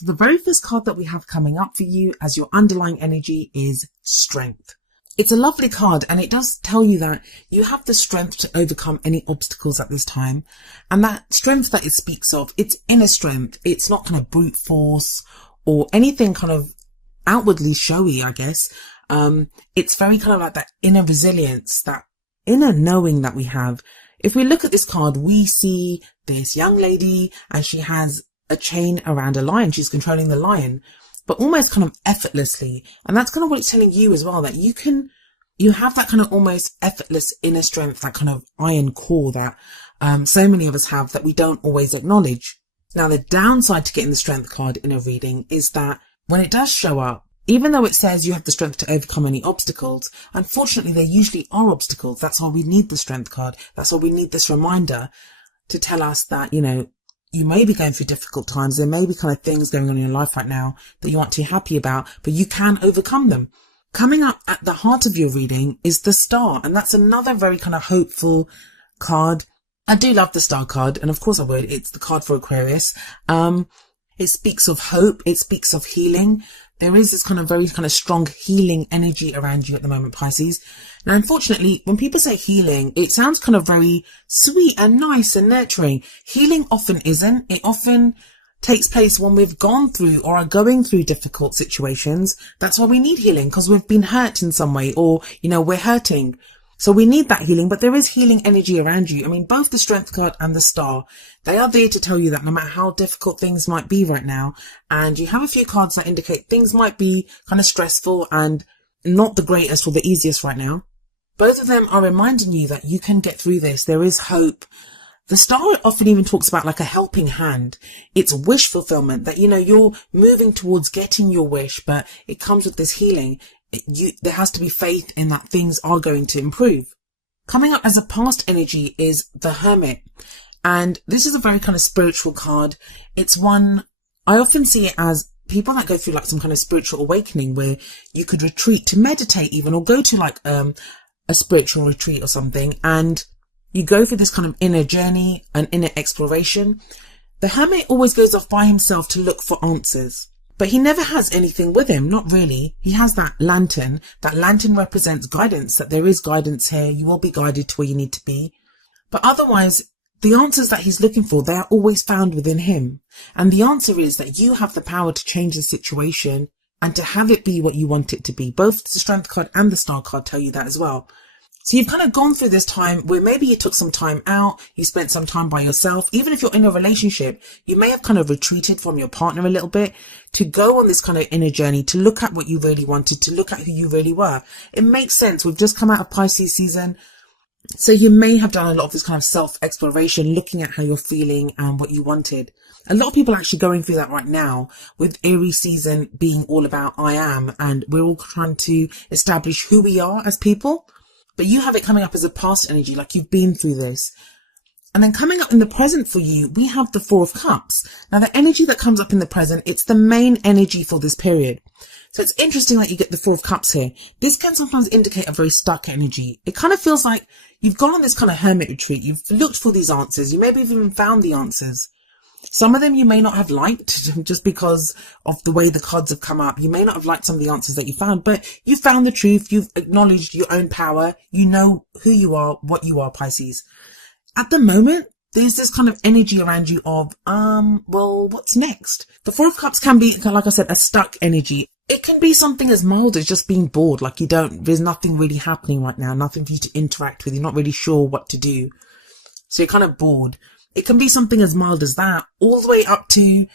So the very first card that we have coming up for you as your underlying energy is strength. It's a lovely card, and it does tell you that you have the strength to overcome any obstacles at this time. And that strength that it speaks of, it's inner strength. It's not kind of brute force or anything kind of outwardly showy, I guess. It's very kind of like that inner resilience, that inner knowing that we have. If we look at this card, we see this young lady and she has a chain around a lion. She's controlling the lion, but almost kind of effortlessly. And that's kind of what it's telling you as well, that you have that kind of almost effortless inner strength, that kind of iron core that so many of us have that we don't always acknowledge. Now, the downside to getting the strength card in a reading is that when it does show up, even though it says you have the strength to overcome any obstacles, unfortunately, there usually are obstacles. That's why we need the strength card. That's why we need this reminder to tell us that, you may be going through difficult times. There may be kind of things going on in your life right now that you aren't too happy about, but you can overcome them. Coming up at the heart of your reading is the Star, and that's another very kind of hopeful card. I do love the Star card, and of course I would. It's the card for Aquarius. It speaks of hope. It speaks of healing. There is this kind of very kind of strong healing energy around you at the moment, Pisces. Now, unfortunately, when people say healing, it sounds kind of very sweet and nice and nurturing. Healing often isn't. It often takes place when we've gone through or are going through difficult situations. That's why we need healing, because we've been hurt in some way, or, we're hurting. So we need that healing, but there is healing energy around you. I mean, both the Strength card and the Star, they are there to tell you that no matter how difficult things might be right now, and you have a few cards that indicate things might be kind of stressful and not the greatest or the easiest right now, both of them are reminding you that you can get through this. There is hope. The Star often even talks about like a helping hand. It's wish fulfillment, that, you're moving towards getting your wish, but it comes with this healing. There has to be faith in that things are going to improve. Coming up as a past energy is the Hermit. And this is a very kind of spiritual card. It's one, I often see it as people that go through like some kind of spiritual awakening where you could retreat to meditate even, or go to like a spiritual retreat or something. And you go through this kind of inner journey, an inner exploration. The Hermit always goes off by himself to look for answers. But he never has anything with him, not really. He has that lantern. That lantern represents guidance, that there is guidance here. You will be guided to where you need to be. But otherwise, the answers that he's looking for, they are always found within him. And the answer is that you have the power to change the situation and to have it be what you want it to be. Both the Strength card and the Star card tell you that as well. So you've kind of gone through this time where maybe you took some time out, you spent some time by yourself. Even if you're in a relationship, you may have kind of retreated from your partner a little bit to go on this kind of inner journey, to look at what you really wanted, to look at who you really were. It makes sense. We've just come out of Pisces season. So you may have done a lot of this kind of self-exploration, looking at how you're feeling and what you wanted. A lot of people are actually going through that right now, with Aries season being all about I am, and we're all trying to establish who we are as people. But you have it coming up as a past energy, like you've been through this. And then coming up in the present for you, we have the Four of Cups. Now, the energy that comes up in the present, it's the main energy for this period. So it's interesting that you get the Four of Cups here. This can sometimes indicate a very stuck energy. It kind of feels like you've gone on this kind of hermit retreat. You've looked for these answers. You maybe have even found the answers. Some of them you may not have liked just because of the way the cards have come up. You may not have liked some of the answers that you found, but you found the truth. You've acknowledged your own power. You know who you are, what you are, Pisces. At the moment, there's this kind of energy around you of, well, what's next? The Four of Cups can be, like I said, a stuck energy. It can be something as mild as just being bored. Like there's nothing really happening right now, nothing for you to interact with. You're not really sure what to do. So you're kind of bored. It can be something as mild as that, all the way up to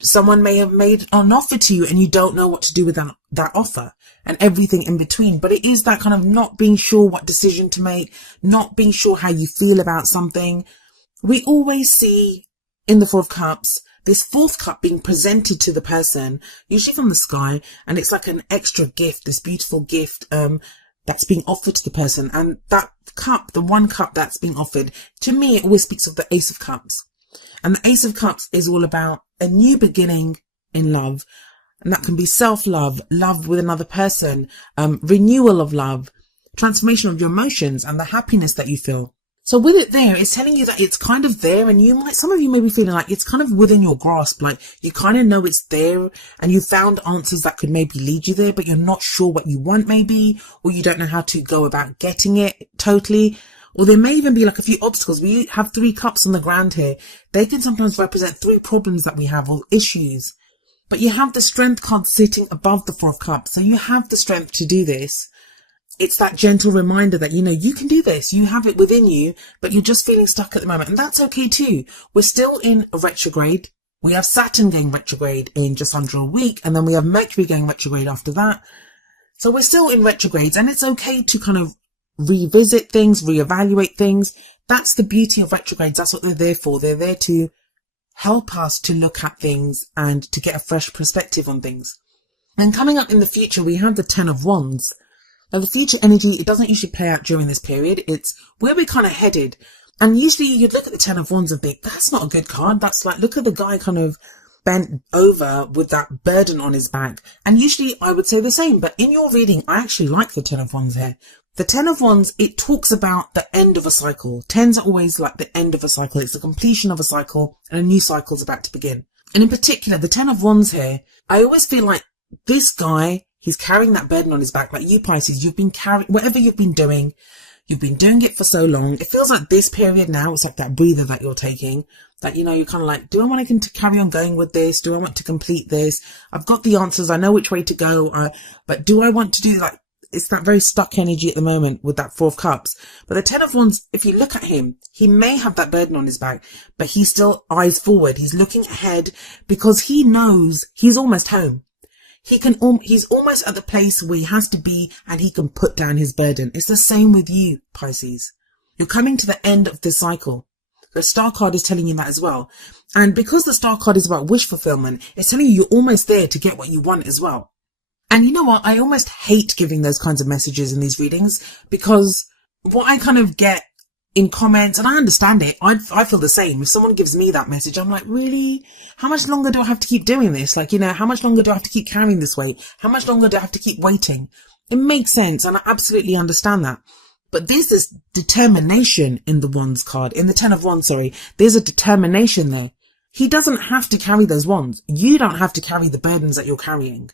someone may have made an offer to you and you don't know what to do with that offer, and everything in between. But it is that kind of not being sure what decision to make, not being sure how you feel about something. We always see in the Four of Cups, this fourth cup being presented to the person, usually from the sky, and it's like an extra gift, this beautiful gift, that's being offered to the person. And that cup, the one cup that's being offered, to me, it always speaks of the Ace of Cups. And the Ace of Cups is all about a new beginning in love. And that can be self-love, love with another person, renewal of love, transformation of your emotions and the happiness that you feel. So with it there, it's telling you that it's kind of there, and some of you may be feeling like it's kind of within your grasp, like you kind of know it's there and you found answers that could maybe lead you there, but you're not sure what you want maybe, or you don't know how to go about getting it totally. Or there may even be like a few obstacles. We have 3 cups on the ground here. They can sometimes represent 3 problems that we have or issues. But you have the strength card sitting above the 4 of cups. So you have the strength to do this. It's that gentle reminder that, you can do this. You have it within you, but you're just feeling stuck at the moment. And that's okay too. We're still in a retrograde. We have Saturn going retrograde in just under a week. And then we have Mercury going retrograde after that. So we're still in retrogrades, and it's okay to kind of revisit things, reevaluate things. That's the beauty of retrogrades. That's what they're there for. They're there to help us to look at things and to get a fresh perspective on things. And coming up in the future, we have the 10 of Wands. Now, the future energy, it doesn't usually play out during this period. It's where we're kind of headed. And usually you'd look at the 10 of Wands and think, that's not a good card. That's like, look at the guy kind of bent over with that burden on his back. And usually I would say the same. But in your reading, I actually like the 10 of Wands here. The 10 of Wands, it talks about the end of a cycle. 10s are always like the end of a cycle. It's the completion of a cycle, and a new cycle is about to begin. And in particular, the 10 of Wands here, I always feel like this guy, he's carrying that burden on his back. Like you Pisces, you've been carrying, whatever you've been doing it for so long. It feels like this period now, it's like that breather that you're taking, that, you're kind of like, do I want to carry on going with this? Do I want to complete this? I've got the answers. I know which way to go. But do I want to do like, it's that very stuck energy at the moment with that 4 of Cups. But the 10 of Wands, if you look at him, he may have that burden on his back, but he's still eyes forward. He's looking ahead because he knows he's almost home. He's almost at the place where he has to be, and he can put down his burden. It's the same with you, Pisces. You're coming to the end of this cycle. The Star card is telling you that as well. And because the Star card is about wish fulfillment, it's telling you you're almost there to get what you want as well. And you know what? I almost hate giving those kinds of messages in these readings, because what I kind of get in comments, and I understand it, I feel the same. If someone gives me that message, I'm like, really? How much longer do I have to keep doing this? Like, how much longer do I have to keep carrying this weight? How much longer do I have to keep waiting? It makes sense, and I absolutely understand that. But there's this determination in the Wands card, in the 10 of Wands, sorry. There's a determination there. He doesn't have to carry those wands. You don't have to carry the burdens that you're carrying.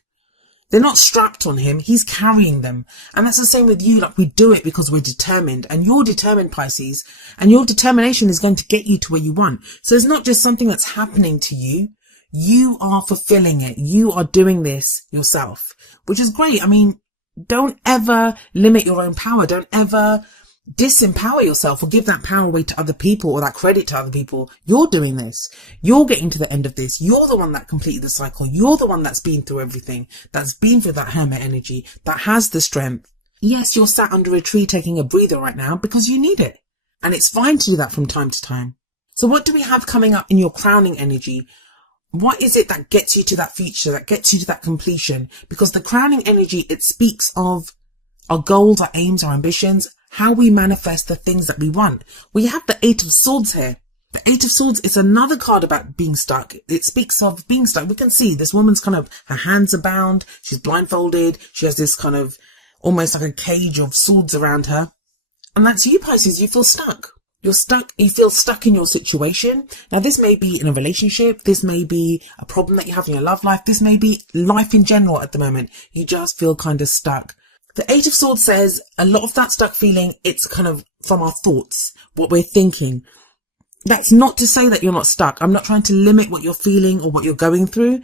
They're not strapped on him. He's carrying them. And that's the same with you. Like, we do it because we're determined, and you're determined, Pisces, and your determination is going to get you to where you want. So it's not just something that's happening to you. You are fulfilling it. You are doing this yourself, which is great. I mean, don't ever limit your own power. Don't ever disempower yourself or give that power away to other people or that credit to other people. You're doing this. You're getting to the end of this. You're the one that completed the cycle. You're the one that's been through everything, that's been through that hermit energy, that has the strength. Yes, you're sat under a tree taking a breather right now because you need it. And it's fine to do that from time to time. So what do we have coming up in your crowning energy? What is it that gets you to that future, that gets you to that completion? Because the crowning energy, it speaks of our goals, our aims, our ambitions, how we manifest the things that we want. We have the 8 of Swords here. The 8 of Swords is another card about being stuck. It speaks of being stuck. We can see this woman's kind of, her hands are bound. She's blindfolded. She has this kind of almost like a cage of swords around her. And that's you, Pisces. You feel stuck. You're stuck. You feel stuck in your situation. Now, this may be in a relationship. This may be a problem that you have in your love life. This may be life in general at the moment. You just feel kind of stuck. The 8 of Swords says a lot of that stuck feeling, it's kind of from our thoughts, what we're thinking. That's not to say that you're not stuck. I'm not trying to limit what you're feeling or what you're going through.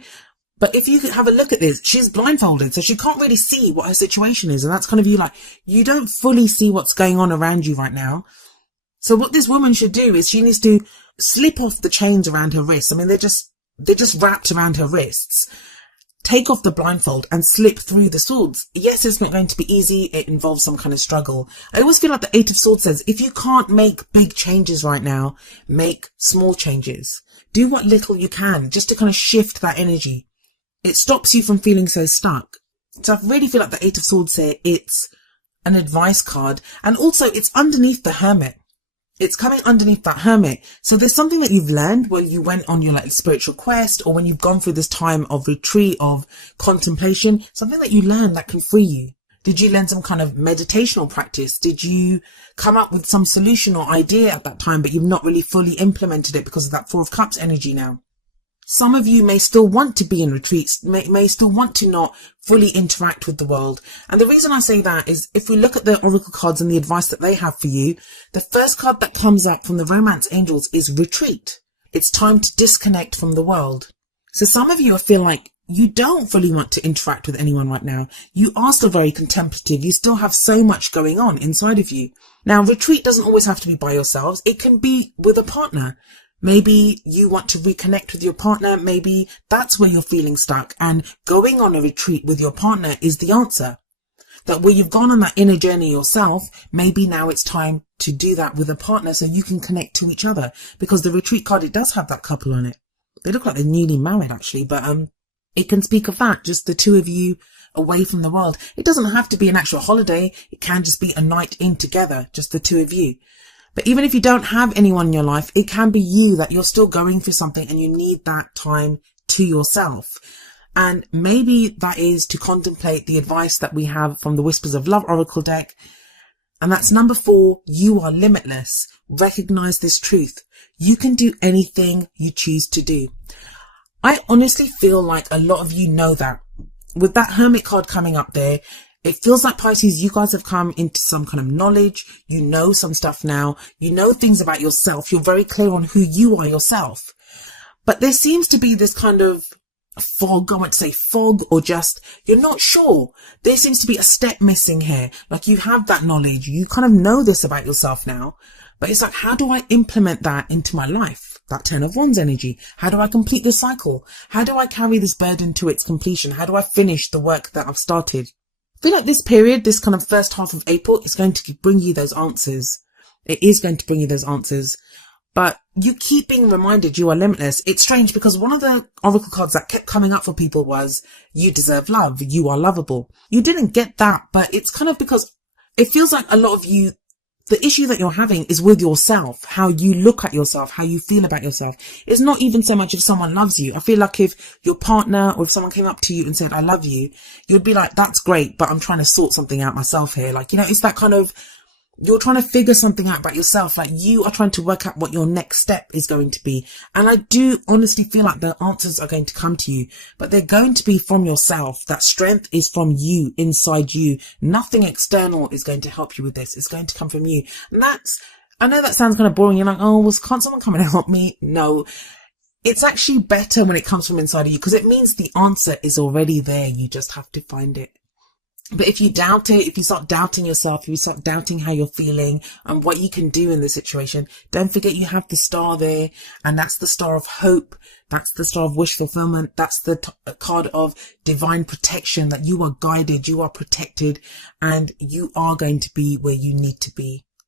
But if you could have a look at this, she's blindfolded, so she can't really see what her situation is. And that's kind of you, like, you don't fully see what's going on around you right now. So what this woman should do is she needs to slip off the chains around her wrists. I mean, they're just wrapped around her wrists. Take off the blindfold and slip through the swords. Yes, it's not going to be easy. It involves some kind of struggle. I always feel like the 8 of Swords says, if you can't make big changes right now, make small changes. Do what little you can just to kind of shift that energy. It stops you from feeling so stuck. So I really feel like the 8 of Swords here, it's an advice card. And also it's underneath the Hermit. It's coming underneath that Hermit. So there's something that you've learned when you went on your spiritual quest, or when you've gone through this time of retreat, of contemplation, something that you learned that can free you. Did you learn some kind of meditational practice? Did you come up with some solution or idea at that time, but you've not really fully implemented it because of that Four of Cups energy now? Some of you may still want to be in retreats, may still want to not fully interact with the world. And the reason I say that is if we look at the oracle cards and the advice that they have for you, the first card that comes up from the romance angels is retreat. It's time to disconnect from the world. So some of you feel like you don't fully want to interact with anyone right now. You are still very contemplative. You still have so much going on inside of you. Now, retreat doesn't always have to be by yourselves. It can be with a partner. Maybe you want to reconnect with your partner. Maybe that's where you're feeling stuck, and going on a retreat with your partner is the answer. That where you've gone on that inner journey yourself, maybe now it's time to do that with a partner so you can connect to each other, because the retreat card, it does have that couple on it. They look like they're newly married actually, but it can speak of that, just the two of you away from the world. It doesn't have to be an actual holiday. It can just be a night in together, just the two of you. But even if you don't have anyone in your life, it can be you that you're still going through something and you need that time to yourself. And maybe that is to contemplate the advice that we have from the Whispers of Love Oracle deck. And that's number 4. You are limitless. Recognize this truth. You can do anything you choose to do. I honestly feel like a lot of you know that. With that Hermit card coming up there, it feels like, Pisces, you guys have come into some kind of knowledge. You know some stuff now. You know things about yourself. You're very clear on who you are yourself. But there seems to be this kind of fog, I won't say fog, or just, you're not sure. There seems to be a step missing here. Like you have that knowledge. You kind of know this about yourself now. But it's like, how do I implement that into my life? That 10 of Wands energy. How do I complete the cycle? How do I carry this burden to its completion? How do I finish the work that I've started? I feel like this period, this kind of first half of April, is going to bring you those answers. It is going to bring you those answers. But you keep being reminded you are limitless. It's strange because one of the oracle cards that kept coming up for people was, you deserve love. You are lovable. You didn't get that, but it's kind of because it feels like a lot of you, the issue that you're having is with yourself, how you look at yourself, how you feel about yourself. It's not even so much if someone loves you. I feel like if your partner or if someone came up to you and said, I love you, you'd be like, that's great, but I'm trying to sort something out myself here. Like, you know, it's that kind of, you're trying to figure something out about yourself. Like you are trying to work out what your next step is going to be. And I do honestly feel like the answers are going to come to you, but they're going to be from yourself. That strength is from you, inside you. Nothing external is going to help you with this. It's going to come from you. And I know that sounds kind of boring. You're like, oh, well, can't someone come and help me? No, it's actually better when it comes from inside of you, because it means the answer is already there. You just have to find it. But if you doubt it, if you start doubting yourself, if you start doubting how you're feeling and what you can do in this situation, don't forget you have the star there, and that's the star of hope. That's the star of wish fulfillment. That's the card of divine protection, that you are guided, you are protected, and you are going to be where you need to be.